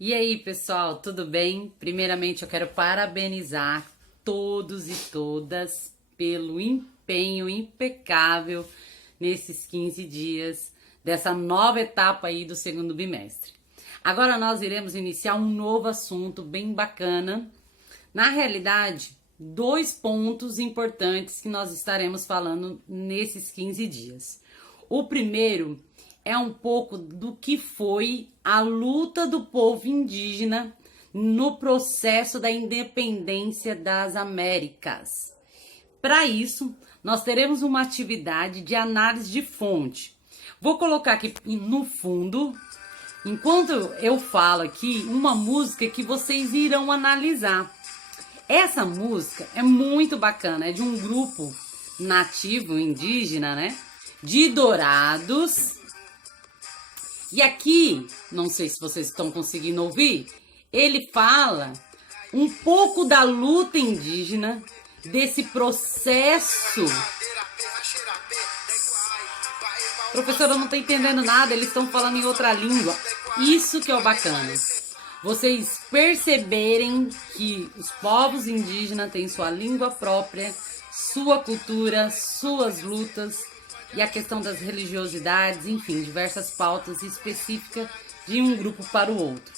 E aí, pessoal, tudo bem? Primeiramente, eu quero parabenizar todos e todas pelo empenho impecável nesses 15 dias dessa nova etapa aí do segundo bimestre. Agora nós iremos iniciar um novo assunto bem bacana. Na realidade, dois pontos importantes que nós estaremos falando nesses 15 dias. O primeiro é um pouco do que foi a luta do povo indígena no processo da independência das Américas. Para isso, nós teremos uma atividade de análise de fonte. Vou colocar aqui no fundo, enquanto eu falo aqui, uma música que vocês irão analisar. Essa música é muito bacana, é de um grupo nativo indígena, né? De Dourados. E aqui, não sei se vocês estão conseguindo ouvir, ele fala um pouco da luta indígena, desse processo. Professora, eu não estou entendendo nada, eles estão falando em outra língua. Isso que é o bacana. Vocês perceberem que os povos indígenas têm sua língua própria, sua cultura, suas lutas, e a questão das religiosidades, enfim, diversas pautas específicas de um grupo para o outro.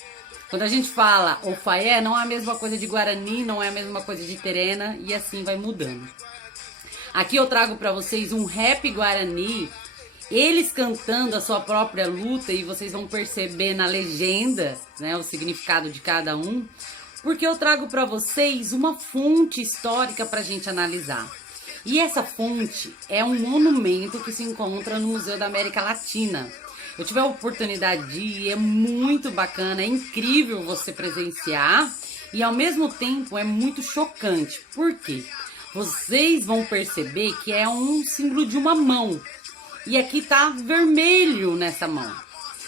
Quando a gente fala Ofaié, não é a mesma coisa de Guarani, não é a mesma coisa de Terena, e assim vai mudando. Aqui eu trago para vocês um rap Guarani, eles cantando a sua própria luta, e vocês vão perceber na legenda, né, o significado de cada um, porque eu trago para vocês uma fonte histórica para a gente analisar. E essa fonte é um monumento que se encontra no Museu da América Latina. Eu tive a oportunidade de ir, é muito bacana, é incrível você presenciar e ao mesmo tempo é muito chocante. Por quê? Vocês vão perceber que é um símbolo de uma mão e aqui tá vermelho nessa mão.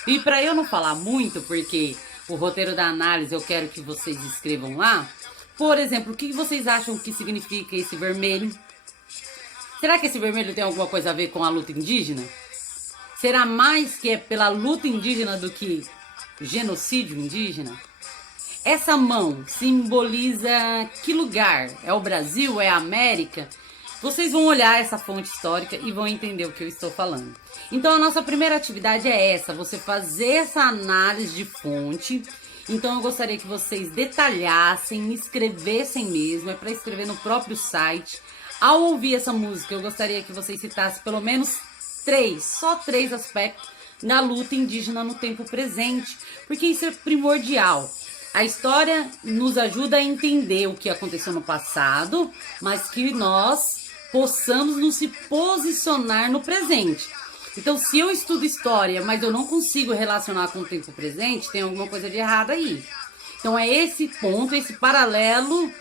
E para eu não falar muito, porque o roteiro da análise eu quero que vocês escrevam lá, por exemplo, o que vocês acham que significa esse vermelho? Será que esse vermelho tem alguma coisa a ver com a luta indígena? Será mais que é pela luta indígena do que genocídio indígena? Essa mão simboliza que lugar? É o Brasil? É a América? Vocês vão olhar essa fonte histórica e vão entender o que eu estou falando. Então a nossa primeira atividade é essa, você fazer essa análise de fonte. Então eu gostaria que vocês detalhassem, escrevessem mesmo, é para escrever no próprio site. Ao ouvir essa música, eu gostaria que vocês citassem pelo menos só três aspectos da luta indígena no tempo presente, porque isso é primordial. A história nos ajuda a entender o que aconteceu no passado, mas que nós possamos nos se posicionar no presente. Então, se eu estudo história, mas eu não consigo relacionar com o tempo presente, tem alguma coisa de errado aí. Então, é esse ponto, esse paralelo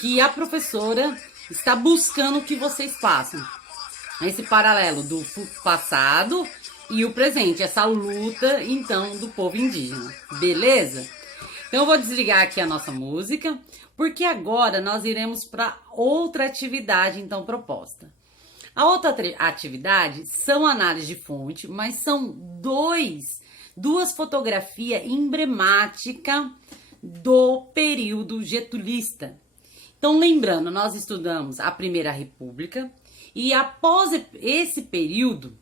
que a professora está buscando que vocês façam. Esse paralelo do passado e o presente, essa luta, então, do povo indígena. Beleza? Então, eu vou desligar aqui a nossa música, porque agora nós iremos para outra atividade, então, proposta. A outra atividade são análise de fonte, mas são duas fotografias emblemáticas do período getulista. Então, lembrando, nós estudamos a Primeira República e após esse período,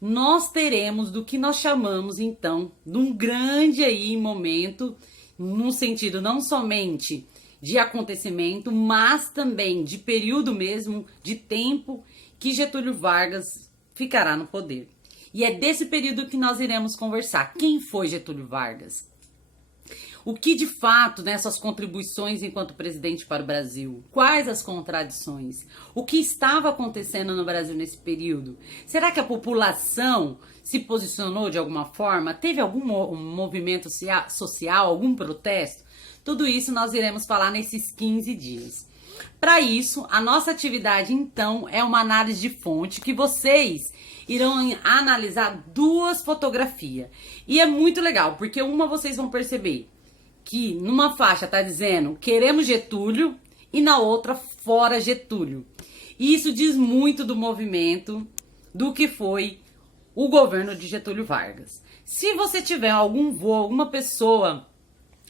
nós teremos do que nós chamamos, então, de um grande aí momento, no sentido não somente de acontecimento, mas também de período mesmo, de tempo, que Getúlio Vargas ficará no poder. E é desse período que nós iremos conversar. Quem foi Getúlio Vargas? O que de fato, nessas contribuições enquanto presidente para o Brasil? Quais as contradições? O que estava acontecendo no Brasil nesse período? Será que a população se posicionou de alguma forma? Teve algum movimento social, algum protesto? Tudo isso nós iremos falar nesses 15 dias. Para isso, a nossa atividade, então, é uma análise de fonte que vocês irão analisar duas fotografias. E é muito legal, porque uma vocês vão perceber que numa faixa está dizendo queremos Getúlio e na outra fora Getúlio. E isso diz muito do movimento, do que foi o governo de Getúlio Vargas. Se você tiver algum voo, alguma pessoa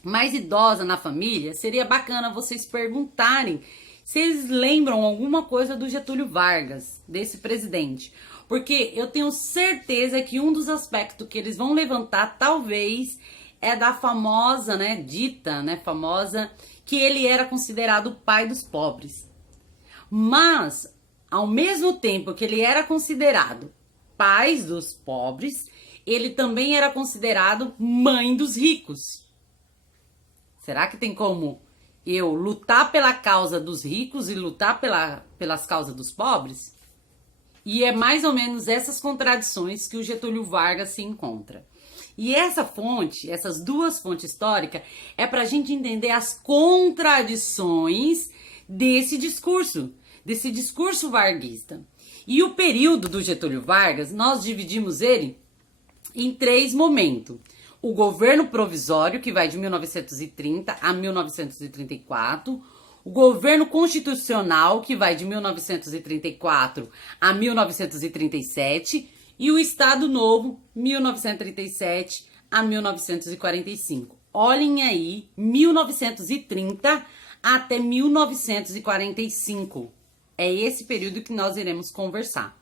mais idosa na família, seria bacana vocês perguntarem se eles lembram alguma coisa do Getúlio Vargas, desse presidente. Porque eu tenho certeza que um dos aspectos que eles vão levantar, talvez, é da famosa, famosa, que ele era considerado o pai dos pobres. Mas, ao mesmo tempo que ele era considerado pai dos pobres, ele também era considerado mãe dos ricos. Será que tem como eu lutar pela causa dos ricos e lutar pelas causas dos pobres? E é mais ou menos essas contradições que o Getúlio Vargas se encontra. E essa fonte, essas duas fontes históricas, é para a gente entender as contradições desse discurso varguista. E o período do Getúlio Vargas, nós dividimos ele em 3 momentos. O governo provisório, que vai de 1930 a 1934, o governo constitucional, que vai de 1934 a 1937, e o Estado Novo, 1937 a 1945. Olhem aí, 1930 até 1945. É esse período que nós iremos conversar.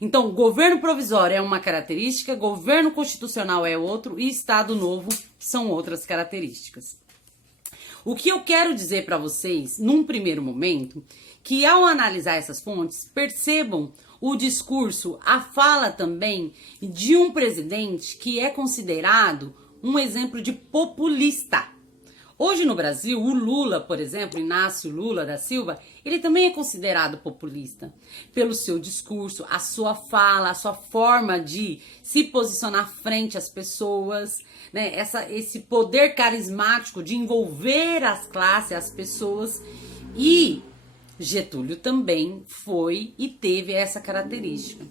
Então, governo provisório é uma característica, governo constitucional é outro e Estado Novo são outras características. O que eu quero dizer para vocês, num primeiro momento, que ao analisar essas fontes, percebam o discurso, a fala também de um presidente que é considerado um exemplo de populista. Hoje no Brasil, o Lula, por exemplo, Inácio Lula da Silva, ele também é considerado populista pelo seu discurso, a sua fala, a sua forma de se posicionar frente às pessoas, né? Esse poder carismático de envolver as classes, as pessoas. E Getúlio também foi e teve essa característica.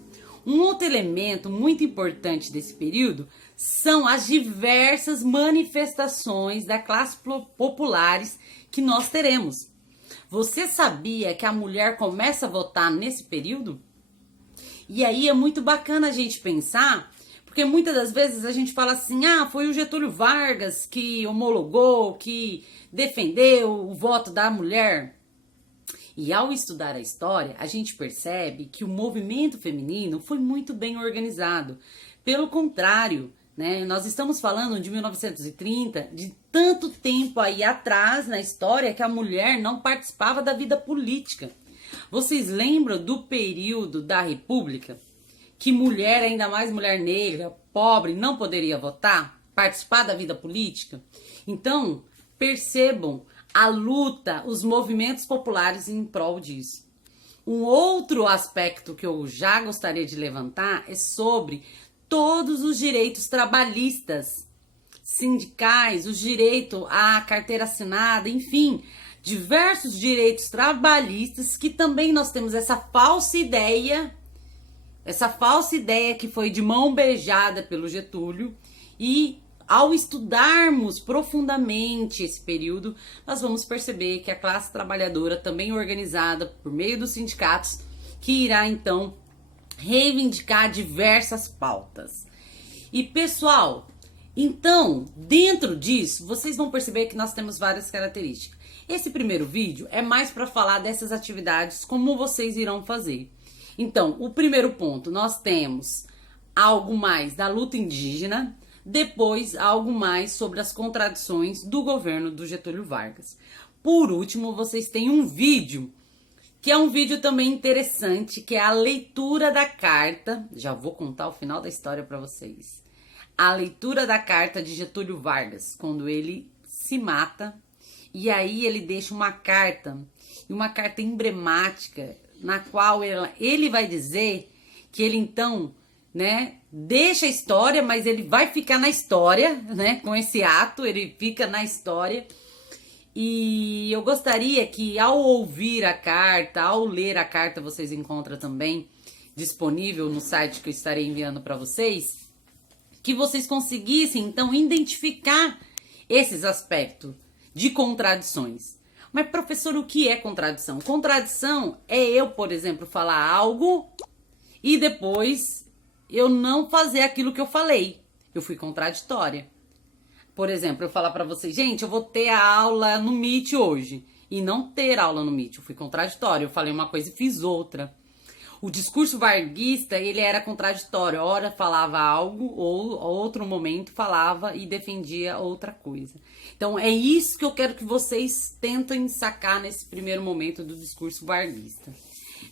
Um outro elemento muito importante desse período são as diversas manifestações da classe populares que nós teremos. Você sabia que a mulher começa a votar nesse período? E aí é muito bacana a gente pensar, porque muitas das vezes a gente fala assim, foi o Getúlio Vargas que homologou, que defendeu o voto da mulher. E ao estudar a história, a gente percebe que o movimento feminino foi muito bem organizado. Pelo contrário, né, nós estamos falando de 1930, de tanto tempo aí atrás na história que a mulher não participava da vida política. Vocês lembram do período da República? Que mulher, ainda mais mulher negra, pobre, não poderia votar, participar da vida política? Então, percebam a luta, os movimentos populares em prol disso. Um outro aspecto que eu já gostaria de levantar é sobre todos os direitos trabalhistas, sindicais, os direitos à carteira assinada, enfim, diversos direitos trabalhistas que também nós temos essa falsa ideia que foi de mão beijada pelo Getúlio e ao estudarmos profundamente esse período, nós vamos perceber que a classe trabalhadora também organizada por meio dos sindicatos, que irá então reivindicar diversas pautas. E pessoal, então, dentro disso, vocês vão perceber que nós temos várias características. Esse primeiro vídeo é mais para falar dessas atividades, como vocês irão fazer. Então, o primeiro ponto, nós temos algo mais da luta indígena, depois algo mais sobre as contradições do governo do Getúlio Vargas. Por último, vocês têm um vídeo, que é um vídeo também interessante, que é a leitura da carta, já vou contar o final da história para vocês. A leitura da carta de Getúlio Vargas, quando ele se mata, e aí ele deixa uma carta emblemática, na qual ele vai dizer que ele então, né, deixa a história, mas ele vai ficar na história, né, com esse ato, ele fica na história. E eu gostaria que ao ouvir a carta, ao ler a carta, vocês encontram também disponível no site que eu estarei enviando para vocês, que vocês conseguissem então identificar esses aspectos de contradições. Mas professor, o que é contradição? Contradição é eu, por exemplo, falar algo e depois eu não fazer aquilo que eu falei. Eu fui contraditória. por exemplo, eu falar pra vocês, gente, eu vou ter a aula no Meet hoje. E não ter aula no Meet, eu fui contraditório, eu falei uma coisa e fiz outra. O discurso varguista, ele era contraditório. Ora falava algo, ou outro momento falava e defendia outra coisa. Então, é isso que eu quero que vocês tentem sacar nesse primeiro momento do discurso varguista.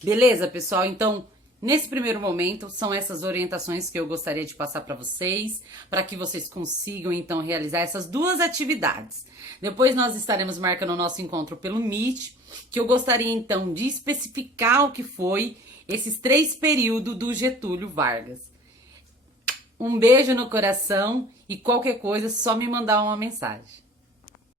Beleza, pessoal? Então, nesse primeiro momento, são essas orientações que eu gostaria de passar para vocês, para que vocês consigam, então, realizar essas duas atividades. Depois nós estaremos marcando o nosso encontro pelo Meet, que eu gostaria, então, de especificar o que foi esses 3 períodos do Getúlio Vargas. Um beijo no coração e qualquer coisa, só me mandar uma mensagem.